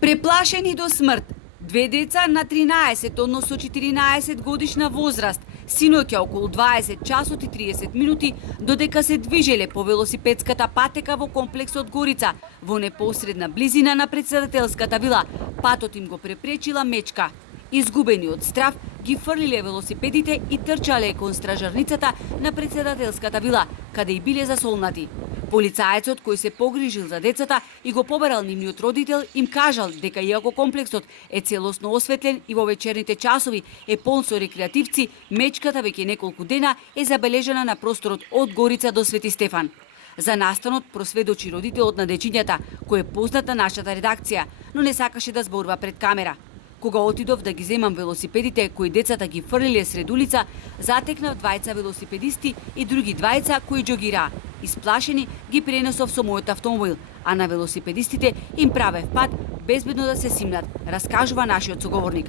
Преплашени до смрт, две деца на 13, односно 14 годишна возраст, синоќа околу 20 часот и 30 минути, додека се движеле по велосипедската патека во комплексот Горица, во непосредна близина на председателската вила, патот им го препречила мечка. Изгубени од страв, ги фрлиле велосипедите и трчале кон стражарницата на председателската вила, каде и биле засолнати. Полицаецот кој се погрижил за децата и го побарал нивниот родител им кажал дека иако комплексот е целосно осветлен и во вечерните часови е полн со рекреативци, мечката веќе неколку дена е забележана на просторот од Горица до Свети Стефан. За настанот просведочи родителот на дечињата, кој е познат на нашата редакција, но не сакаше да зборува пред камера. Кога отидов да ги земам велосипедите кои децата ги фрлиле сред улица, затекнав двајца велосипедисти и други двајца кои џогираа. Исплашени ги пренесов со мојот автомобил, а на велосипедистите им правев пат безбедно да се симнат, раскажува нашиот соговорник.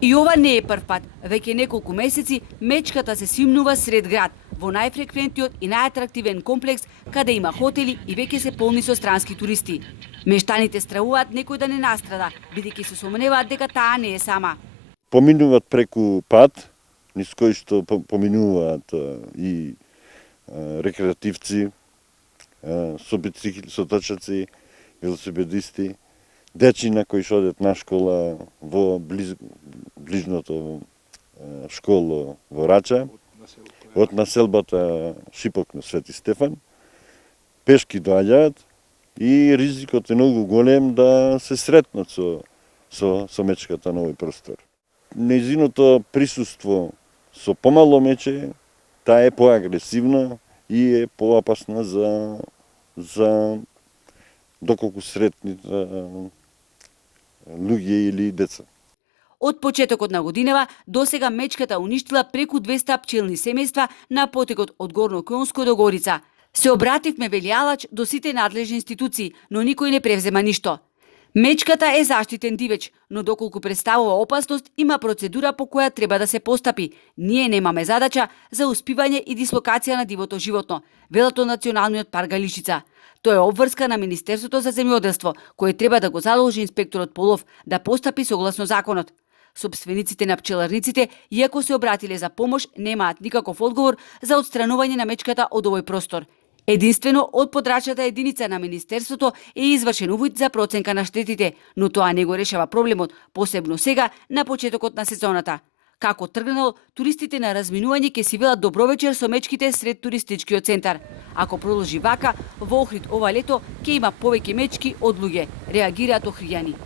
И ова не е прв пат, веќе неколку месеци мечката се симнува сред град, во најфреквентниот и најатрактивен комплекс, каде има хотели и веќе се полни со странски туристи. Мештаните стравуваат некој да не настрада, бидејќи се сомневаат дека таа не е сама. Поминуваат преку пат, низ кој што поминуваат и рекреативци, со бицикли, со трчаци, велосипедисти, дечиња кои одат на школа во ближното школа во Рача, од населбата Шипок на Свети Стефан, пешки доаѓаат и ризикот е многу голем да се сретнат со мечката на овој простор. Нејзиното присуство со помало мече, таа е поагресивна и е поопасна за доколку сретни луѓе или деца. Од почетокот на годинава, досега мечката уништила преку 200 пчелни семејства на потекот од Горно Кјонско до Горица. Се обративме, вели Алач, до сите надлежни институции, но никој не превзема ништо. Мечката е заштитен дивеч, но доколку представува опасност, има процедура по која треба да се постапи. Ние немаме задача за успивање и дислокација на дивото животно, велат од Националниот парк Галичица. Тоа е обврска на Министерството за земјоделство, кое треба да го задолжи инспекторот по лов да постапи согласно законот. Собствениците на пчеларниците, иако се обратиле за помош, немаат никаков одговор за отстранување на мечката од овој простор. Единствено од подрачната единица на Министерството е извршен увид за проценка на штетите, но тоа не го решава проблемот, посебно сега на почетокот на сезоната. Како тргнал, туристите на разминување ќе си велат добровечер со мечките сред туристичкиот центар. Ако продолжи вака, во Охрид ова лето ќе има повеќе мечки од луѓе, реагираат охријани.